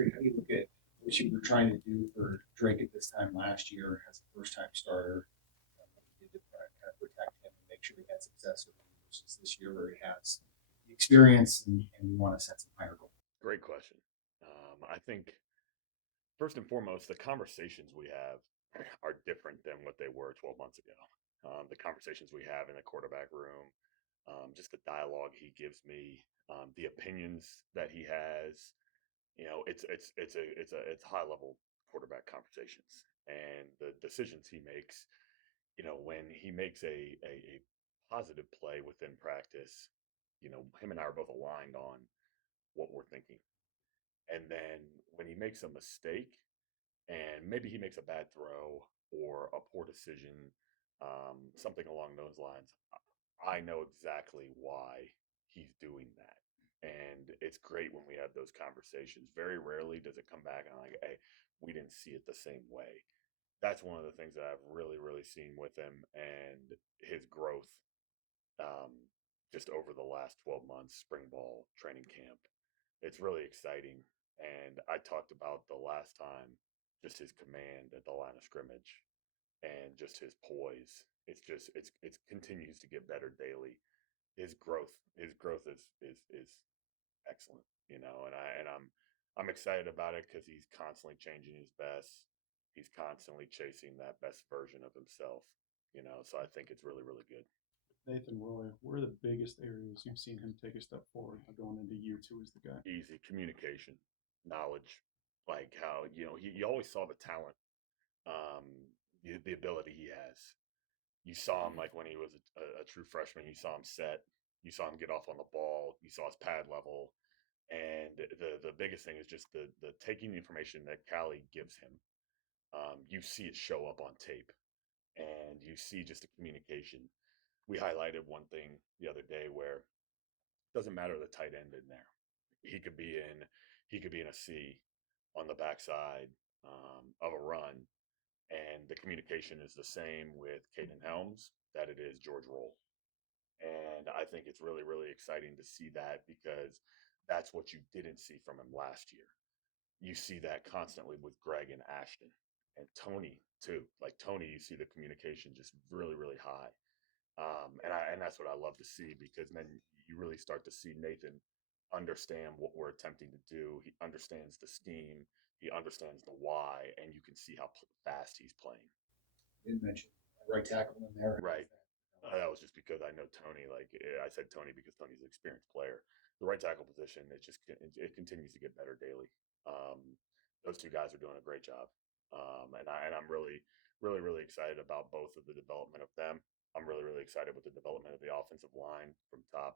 Greg, how do you look at what you were trying to do for Drake at this time last year as a first-time starter? What you did to kind of protect him and make sure he had success with him versus this year where he has the experience and you want to set some higher goals. Great question. I think first and foremost, the conversations we have are different than what they were 12 months ago. The conversations we have in the quarterback room, just the dialogue he gives me, the opinions that he has. It's high level quarterback conversations, and the decisions he makes. When he makes a positive play within practice, him and I are both aligned on what we're thinking. And then when he makes a mistake, and maybe he makes a bad throw or a poor decision, something along those lines, I know exactly why he's doing that. And it's great when we have those conversations. Very rarely does it come back and I'm like, hey, we didn't see it the same way. That's one of the things that I've really, really seen with him and his growth, um, just over the last 12 months, spring ball, training camp. It's really exciting. And I talked about the last time, just his command at the line of scrimmage and just his poise. It continues to get better daily. His growth is excellent, and I'm excited about it because he's constantly changing his best. He's constantly chasing that best version of himself, so I think it's really, really good. Nathan Roy, what are the biggest areas you've seen him take a step forward going into year two as the guy? Easy communication, knowledge, like how you always saw the talent, um, the ability he has. You saw him like when he was a true freshman. You saw him set. You saw him get off on the ball. You saw his pad level. And the biggest thing is just the taking the information that Callie gives him. You see it show up on tape, and you see just the communication. We highlighted one thing the other day where it doesn't matter the tight end in there. He could be in he could be in a C on the backside, of a run, and the communication is the same with Caden Helms that it is George Roll. And I think it's really, really exciting to see that because that's what you didn't see from him last year. You see that constantly with Greg and Ashton and Tony too. Like Tony, you see the communication just really, really high. And that's what I love to see because then you really start to see Nathan understand what we're attempting to do. He understands the scheme, he understands the why, and you can see how fast he's playing. You didn't mention right tackle in there. Right. That was just because I know Tony. I said Tony because Tony's an experienced player. The right tackle position, it continues to get better daily. Those two guys are doing a great job, and I'm really, really, really excited about both of the development of them. I'm really, really excited with the development of the offensive line from top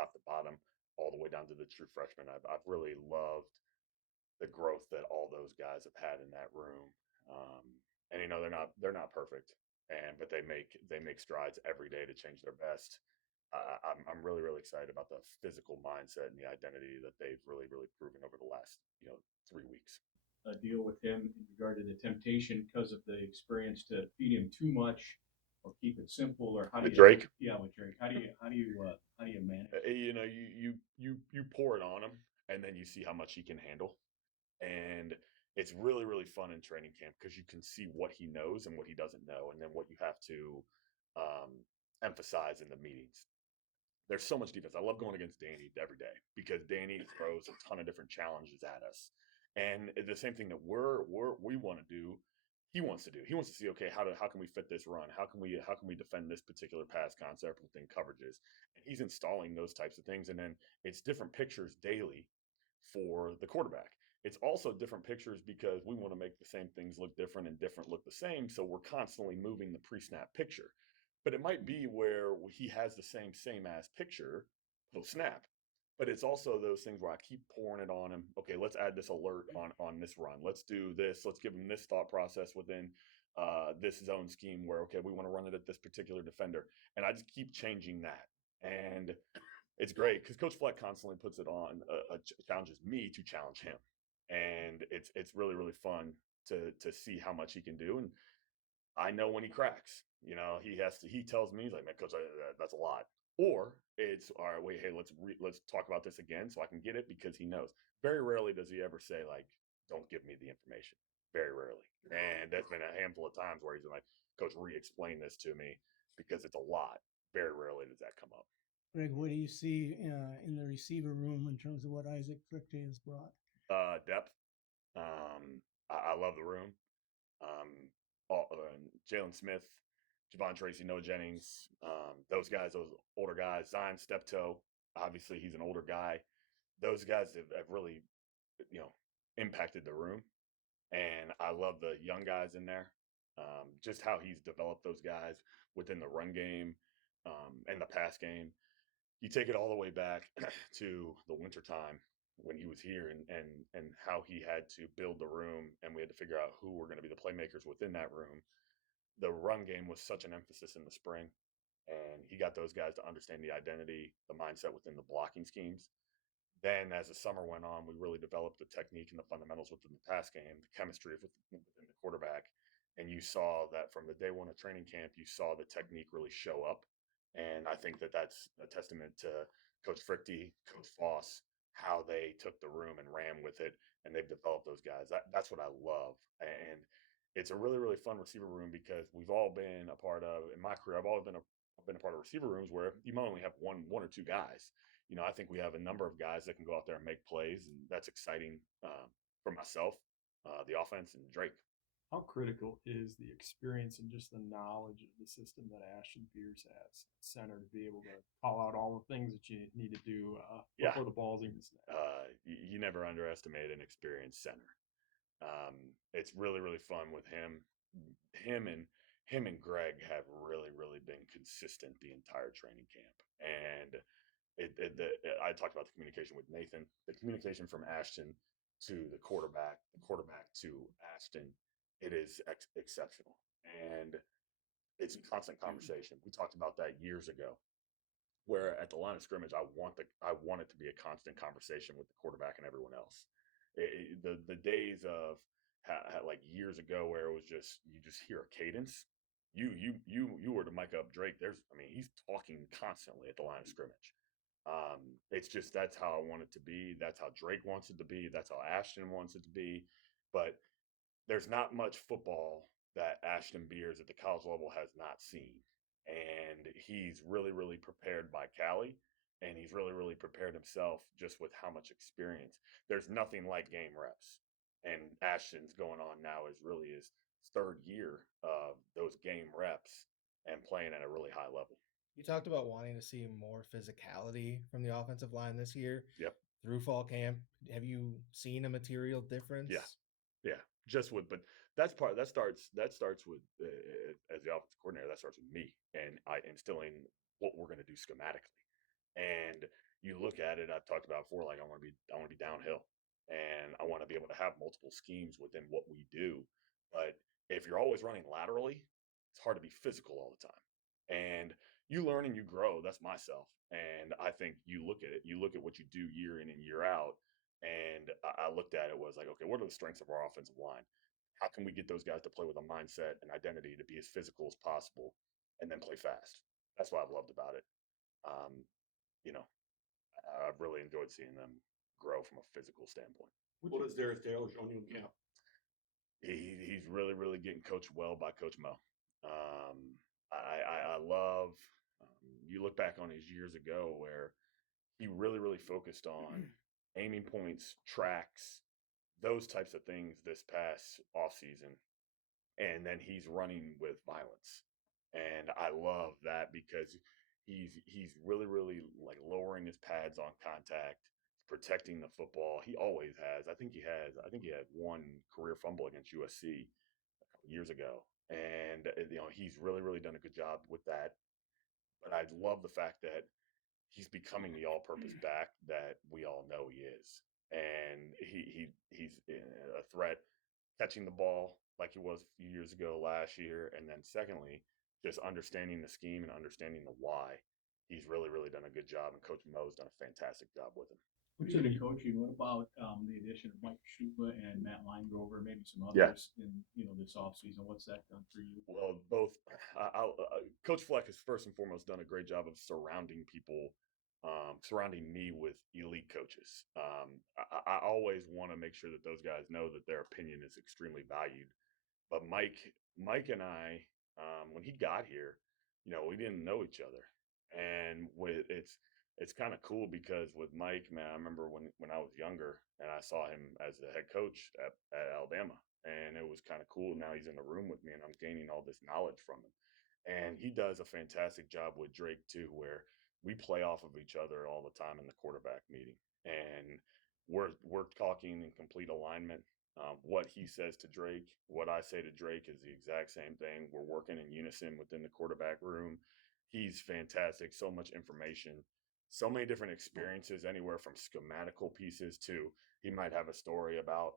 to bottom, all the way down to the true freshmen. I've really loved the growth that all those guys have had in that room. Um, and they're not perfect, and but they make strides every day to change their best. I'm really, really excited about the physical mindset and the identity that they've really, really proven over the last 3 weeks. Deal with him in regard to the temptation because of the experience to feed him too much or keep it simple, or how do With you? Drake, Yeah, with Drake, how do you manage? you pour it on him, and then you see how much he can handle, and it's really, really fun in training camp because you can see what he knows and what he doesn't know, and then what you have to, um, emphasize in the meetings. There's so much defense. I love going against Danny every day because Danny throws a ton of different challenges at us, and the same thing that we want to do. He wants to do. He wants to see, okay, how can we fit this run? How can we defend this particular pass concept within coverages? And he's installing those types of things, and then it's different pictures daily for the quarterback. It's also different pictures because we want to make the same things look different and different look the same. So we're constantly moving the pre-snap picture. But it might be where he has the same as picture post snap. But it's also those things where I keep pouring it on him. Okay, let's add this alert on this run. Let's do this. Let's give him this thought process within, this zone scheme where, okay, we want to run it at this particular defender, and I just keep changing that. And it's great because Coach Fleck constantly puts it on, challenges me to challenge him, and it's really, really fun to see how much he can do. And I know when he cracks. He tells me, he's like, man, Coach, that's a lot. Or it's all right. Wait, hey, let's talk about this again so I can get it because he knows. Very rarely does he ever say like, "Don't give me the information." Very rarely, and that's been a handful of times where he's been like, "Coach, re-explain this to me because it's a lot." Very rarely does that come up. Greg, what do you see in the receiver room in terms of what Isaac Frichte has brought? Depth. I love the room. Jalen Smith, Javon Tracy, Noah Jennings, those guys, those older guys, Zion Steptoe, obviously he's an older guy. Those guys have really, impacted the room. And I love the young guys in there. Just how he's developed those guys within the run game and the pass game. You take it all the way back to the wintertime when he was here and how he had to build the room and we had to figure out who were going to be the playmakers within that room. The run game was such an emphasis in the spring, and he got those guys to understand the identity, the mindset within the blocking schemes. Then, as the summer went on, we really developed the technique and the fundamentals within the pass game, the chemistry within the quarterback. And you saw that from the day one of training camp, you saw the technique really show up. And I think that that's a testament to Coach Frichte, Coach Foss, how they took the room and ran with it, and they've developed those guys. That's what I love. And it's a really, really fun receiver room because we've all been a part of, in my career, I've been a part of receiver rooms where you might only have one or two guys. I think we have a number of guys that can go out there and make plays, and that's exciting for myself, the offense, and Drake. How critical is the experience and just the knowledge of the system that Ashton Beers has at center to be able to call out all the things that you need to do before the ball's even snapped? You never underestimate an experienced center. It's really, really fun with him. Him and Greg have really, really been consistent the entire training camp, and I talked about the communication with Nathan, the communication from Ashton to the quarterback to Ashton, it is exceptional. And it's a constant conversation. We talked about that years ago, where at the line of scrimmage, I want it to be a constant conversation with the quarterback and everyone else. The days of like years ago where it was just, you just hear a cadence. You were to mic up Drake. He's talking constantly at the line of scrimmage. It's just, that's how I want it to be. That's how Drake wants it to be. That's how Ashton wants it to be. But there's not much football that Ashton Beers at the college level has not seen. And he's really, really prepared by Cali. And he's really, really prepared himself just with how much experience. There's nothing like game reps. And Ashton's going on now is really his third year of those game reps and playing at a really high level. You talked about wanting to see more physicality from the offensive line this year. Yep. Through fall camp, have you seen a material difference? Yeah. But that starts with as the offensive coordinator. That starts with me and I instilling what we're going to do schematically. And you look at it. I've talked about before. Like I want to be downhill, and I want to be able to have multiple schemes within what we do. But if you're always running laterally, it's hard to be physical all the time. And you learn and you grow. That's myself. And I think you look at what you do year in and year out. And I looked at it, was like, okay, what are the strengths of our offensive line? How can we get those guys to play with a mindset and identity to be as physical as possible and then play fast? That's what I've loved about it. I've really enjoyed seeing them grow from a physical standpoint. What is Darius Taylor showing you in camp? He's really, really getting coached well by Coach Mo. I love, you look back on his years ago where he really, really focused on aiming points, tracks, those types of things this past offseason. And then he's running with violence. And I love that because he's really, really like lowering his pads on contact, protecting the football. He always has. I think he had one career fumble against USC a couple years ago. And he's really, really done a good job with that. But I love the fact that he's becoming the all-purpose back that we all know he is. And he's a threat catching the ball like he was a few years ago last year. And then secondly, just understanding the scheme and understanding the why. He's really, really done a good job, and Coach Mo's done a fantastic job with him. Concerning coaching, what about the addition of Mike Schuba and Matt Linegrover, maybe some Yeah. others in this offseason? What's that done for you? Well, both. Coach Fleck has first and foremost done a great job of surrounding people, surrounding me with elite coaches. I always want to make sure that those guys know that their opinion is extremely valued. But Mike and I, when he got here, we didn't know each other, and it's kind of cool because with Mike, man, I remember when I was younger and I saw him as the head coach at Alabama, and it was kind of cool. Now he's in the room with me, and I'm gaining all this knowledge from him, and he does a fantastic job with Drake too, where we play off of each other all the time in the quarterback meeting, and we're talking in complete alignment. What he says to Drake, what I say to Drake is the exact same thing. We're working in unison within the quarterback room. He's fantastic. So much information, so many different experiences, anywhere from schematical pieces to he might have a story about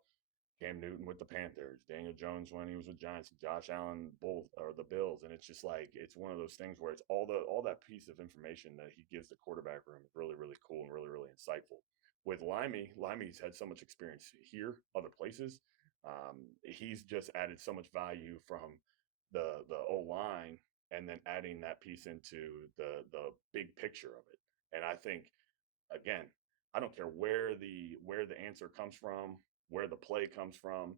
Cam Newton with the Panthers, Daniel Jones when he was with Giants, Josh Allen Bulls or the Bills, and it's just like it's one of those things where it's all that piece of information that he gives the quarterback room is really really cool and really really insightful. With Limey's had so much experience here, other places. He's just added so much value from the O line, and then adding that piece into the big picture of it. And I think again, I don't care where the answer comes from, where the play comes from.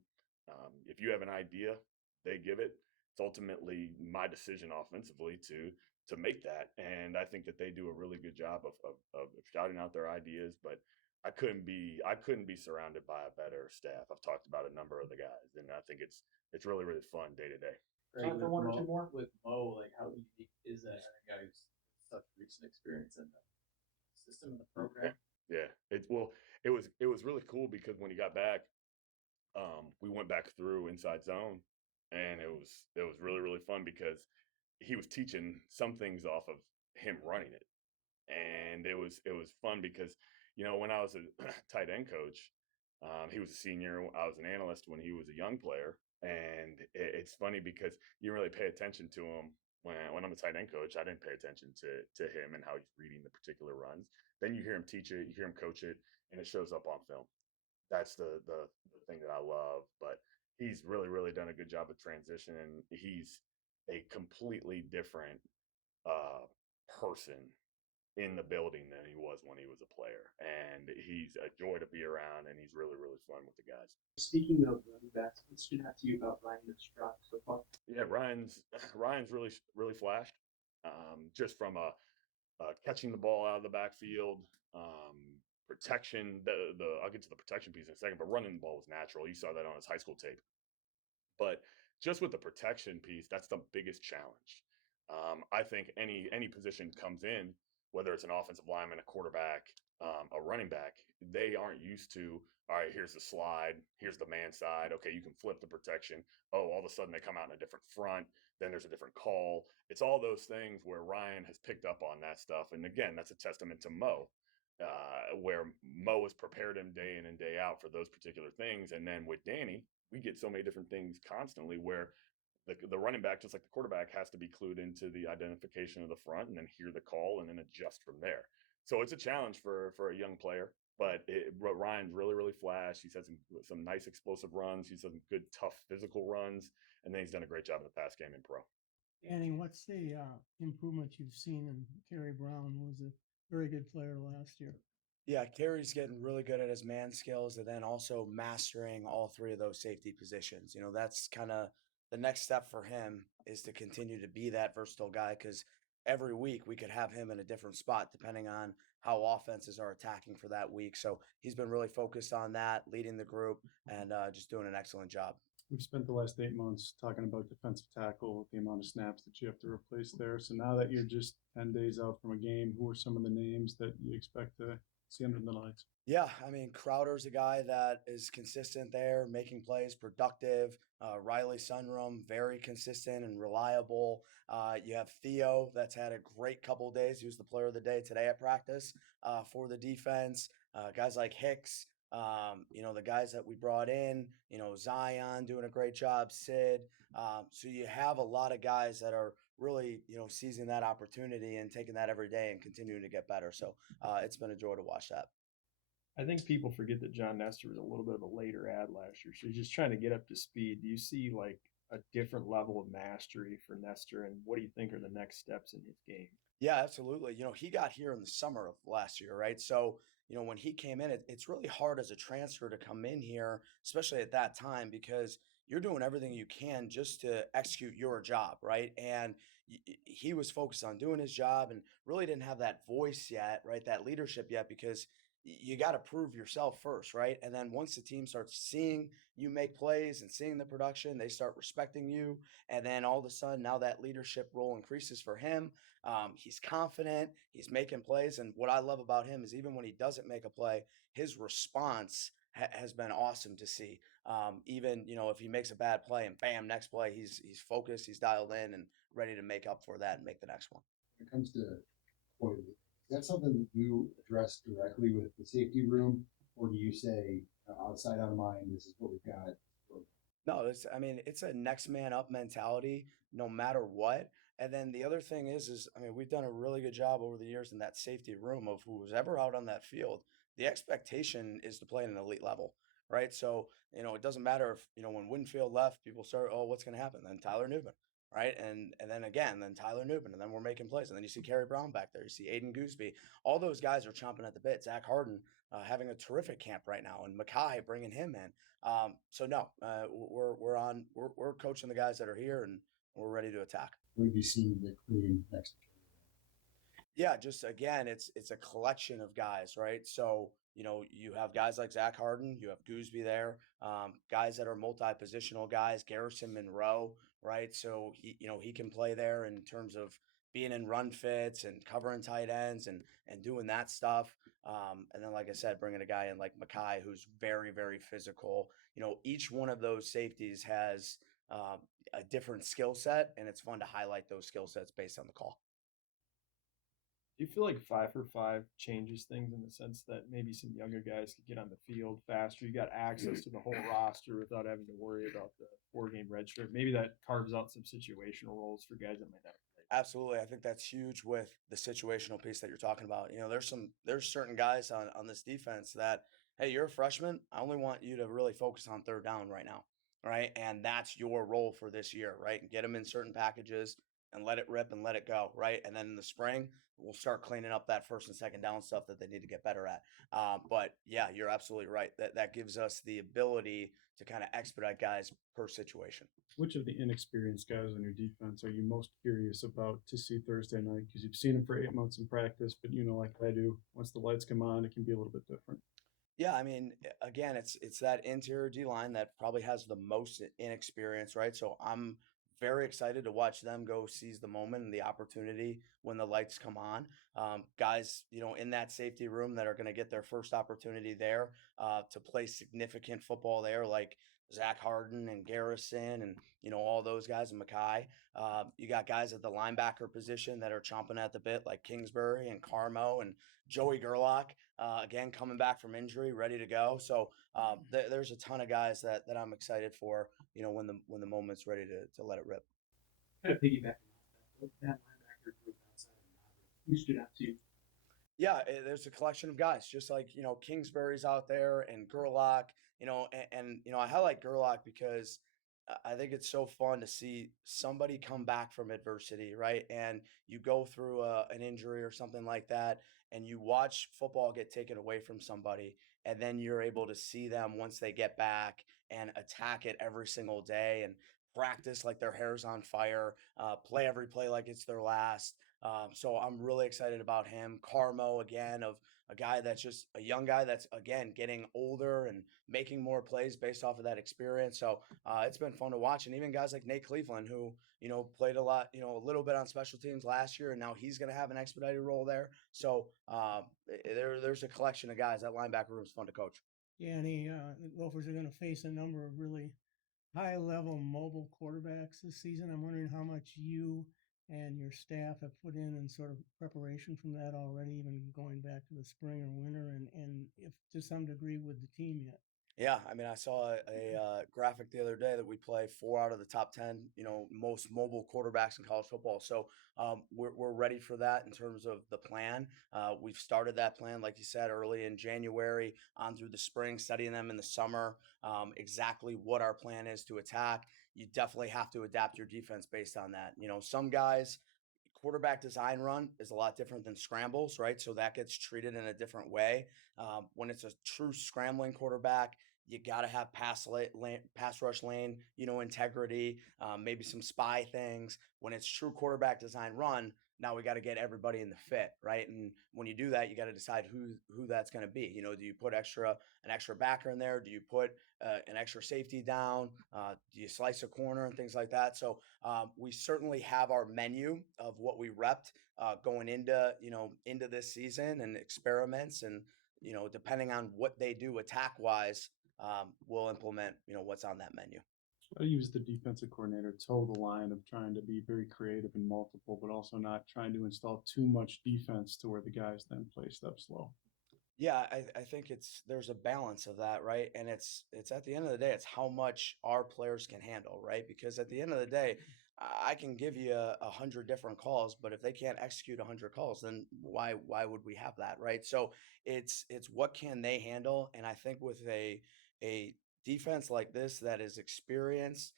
If you have an idea, they give it. It's ultimately my decision offensively to make that, and I think that they do a really good job of shouting out their ideas. But I couldn't be surrounded by a better staff. I've talked about a number of the guys, and I think it's really really fun day to day. Time for with one or Mo. two more with Mo. Like, how unique is that? A guy who's such recent experience in the system and the program. Yeah, it was really cool because when he got back, we went back through inside zone, and it was really really fun because he was teaching some things off of him running it, and it was fun because when I was a tight end coach, he was a senior. I was an analyst when he was a young player, and it's funny because you don't really pay attention to him when I'm a tight end coach. I didn't pay attention to him and how he's reading the particular runs. Then you hear him teach it, you hear him coach it, and it shows up on film. That's the thing that I love. But he's really really done a good job of transitioning. He's a completely different uh, person in the building than he was when he was a player, and he's a joy to be around, and he's really really fun with the guys. Speaking of running backs, what stood out to you about Ryan Stroud so far? Yeah, Ryan's really really flashed, just from a catching the ball out of the backfield, protection. The I'll get to the protection piece in a second, but running the ball was natural. You saw that on his high school tape. But just with the protection piece, that's the biggest challenge. I think any position comes in, whether it's an offensive lineman, a quarterback, a running back, they aren't used to. All right, here's the slide. Here's the man side. Okay, you can flip the protection. Oh, all of a sudden they come out in a different front. Then there's a different call. It's all those things where Ryan has picked up on that stuff. And again, that's a testament to Mo, where Mo has prepared him day in and day out for those particular things. And then with Danny, we get so many different things constantly where the running back, just like the quarterback, has to be clued into the identification of the front and then hear the call and then adjust from there. So it's a challenge for a young player, but Ryan's really, really flash. He's had some nice explosive runs. He's done some good, tough physical runs, and then he's done a great job in the pass game in pro. Danny, what's the improvement you've seen in Kerry Brown? Who was a very good player last year. Yeah, Kerry's getting really good at his man skills and then also mastering all three of those safety positions. That's kind of the next step for him is to continue to be that versatile guy because every week we could have him in a different spot depending on how offenses are attacking for that week. So he's been really focused on that, leading the group, and just doing an excellent job. We've spent the last 8 months talking about defensive tackle, the amount of snaps that you have to replace there. So now that you're just 10 days out from a game, who are some of the names that you expect to see under the lights? Yeah, I mean, Crowder's a guy that is consistent there, making plays, productive. Riley Sunrum, very consistent and reliable. You have Theo, that's had a great couple of days. He was the player of the day today at practice for the defense. Guys like Hicks, the guys that we brought in, Zion doing a great job, Sid. So you have a lot of guys that are really, seizing that opportunity and taking that every day and continuing to get better. So it's been a joy to watch that. I think people forget that John Nestor was a little bit of a later ad last year, so he's just trying to get up to speed. Do you see like a different level of mastery for Nestor, and what do you think are the next steps in his game? Yeah, absolutely. He got here in the summer of last year, right? So, when he came in, it's really hard as a transfer to come in here, especially at that time, because you're doing everything you can just to execute your job, right? And he was focused on doing his job and really didn't have that voice yet, right? That leadership yet, because you got to prove yourself first, right? And then once the team starts seeing you make plays and seeing the production, they start respecting you. And then all of a sudden, now that leadership role increases for him. He's confident. He's making plays, and what I love about him is even when he doesn't make a play, his response has been awesome to see. Even if he makes a bad play and bam, next play he's focused, he's dialed in, and ready to make up for that and make the next one. When it comes to quality, is that something that you address directly with the safety room, or do you say outside out of mind? This is what we've got. No, it's a next man up mentality, no matter what. And then the other thing is, we've done a really good job over the years in that safety room of who's ever out on that field. The expectation is to play at an elite level, right? So, it doesn't matter if, when Winfield left, people start, oh, what's going to happen? Then Tyler Newman, right? And then again, then Tyler Newman, and then we're making plays. And then you see Kerry Brown back there. You see Aiden Gooseby. All those guys are chomping at the bit. Zach Harden having a terrific camp right now, and Mackay bringing him in. So no, we're coaching the guys that are here, and we're ready to attack. What have you seen the creating next? Yeah, just again, it's a collection of guys, right? So you have guys like Zach Harden, you have Gooseby there, guys that are multi-positional guys, Garrison Monroe, right? So he can play there in terms of being in run fits and covering tight ends and doing that stuff. And then, like I said, bringing a guy in like Mackay, who's very, very physical. Each one of those safeties has a different skill set, and it's fun to highlight those skill sets based on the call. Do you feel like 5-for-5 changes things in the sense that maybe some younger guys could get on the field faster? You got access to the whole roster without having to worry about the 4-game redshirt. Maybe that carves out some situational roles for guys that might not play. Absolutely. I think that's huge with the situational piece that you're talking about. There's certain guys on this defense that, hey, you're a freshman. I only want you to really focus on third down right now. Right. And that's your role for this year, right? And get them in certain packages and let it rip and let it go. Right. And then in the spring, we'll start cleaning up that first and second down stuff that they need to get better at. But yeah, you're absolutely right. That gives us the ability to kind of expedite guys per situation. Which of the inexperienced guys on your defense are you most curious about to see Thursday night? Because you've seen them for 8 months in practice, but like I do, once the lights come on, it can be a little bit different. Yeah, again, it's that interior D line that probably has the most inexperience, right? So I'm very excited to watch them go seize the moment and the opportunity when the lights come on. Guys, in that safety room that are going to get their first opportunity there to play significant football there, like Zach Harden and Garrison and all those guys and Mackay. You got guys at the linebacker position that are chomping at the bit, like Kingsbury and Carmo and Joey Gerlach. Again, coming back from injury, ready to go. So there's a ton of guys that I'm excited for. When the moment's ready to let it rip. Kind of piggybacking off that linebacker group outside of Maverick, who stood out to you? Yeah, there's a collection of guys, just like Kingsbury's out there and Gerlach. And I highlight Gerlach because I think it's so fun to see somebody come back from adversity, right? And you go through an injury or something like that, and you watch football get taken away from somebody, and then you're able to see them once they get back and attack it every single day and practice like their hair's on fire, play every play like it's their last. So I'm really excited about him. Carmo, again, of a guy that's just a young guy that's, again, getting older and making more plays based off of that experience. So it's been fun to watch. And even guys like Nate Cleveland, who, played a lot, a little bit on special teams last year, and now he's going to have an expedited role there. So there's a collection of guys. That linebacker room is fun to coach. Yeah, and the Gophers are going to face a number of really high-level mobile quarterbacks this season. I'm wondering how much you and your staff have put in sort of preparation from that already, even going back to the spring or winter, and if to some degree with the team yet. Yeah, I mean, I saw a graphic the other day that we play 4 out of the top 10, most mobile quarterbacks in college football. So we're ready for that in terms of the plan. We've started that plan, like you said, early in January on through the spring, studying them in the summer, exactly what our plan is to attack. You definitely have to adapt your defense based on that. Some guys, quarterback design run is a lot different than scrambles, right? So that gets treated in a different way. When it's a true scrambling quarterback, you got to have pass rush lane, integrity, maybe some spy things. When it's true quarterback design run, now we got to get everybody in the fit, right? And when you do that, you got to decide who that's going to be. Do you put an extra backer in there? Do you put an extra safety down? Do you slice a corner and things like that? So we certainly have our menu of what we repped going into this season and experiments, and depending on what they do attack wise, we'll implement what's on that menu. I use the defensive coordinator toe the line of trying to be very creative and multiple, but also not trying to install too much defense to where the guys then play steps slow. Yeah, I think there's a balance of that, right? And it's at the end of the day, it's how much our players can handle, right? Because at the end of the day, I can give you 100 different calls, but if they can't execute 100 calls, then why would we have that, right? So it's what can they handle? And I think with a defense like this that is experienced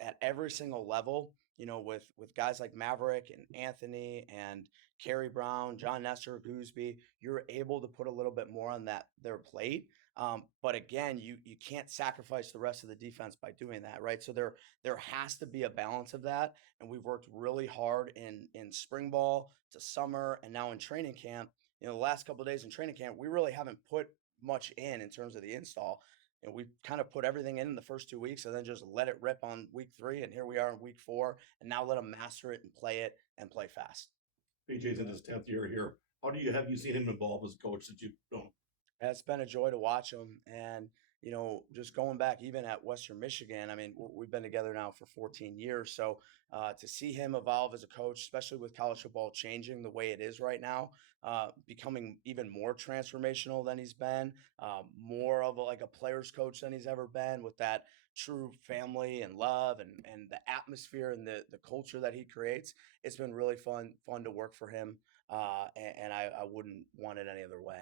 at every single level, with guys like Maverick and Anthony and Kerry Brown, John Nestor, Gooseby, you're able to put a little bit more on their plate. But again, you can't sacrifice the rest of the defense by doing that, right? So there has to be a balance of that, and we've worked really hard in spring ball to summer, and now in training camp. The last couple of days in training camp, we really haven't put much in terms of the install. And we kind of put everything in the first 2 weeks, and then just let it rip on week 3, and here we are in week 4, and now let them master it and play fast. PJ's in his 10th year here. Have you seen him evolve as a coach that you don't? It's been a joy to watch him. And, just going back even at Western Michigan, I mean, we've been together now for 14 years. So to see him evolve as a coach, especially with college football changing the way it is right now, becoming even more transformational than he's been, more of like a player's coach than he's ever been, with that true family and love and the atmosphere and the culture that he creates. It's been really fun to work for him. And I wouldn't want it any other way.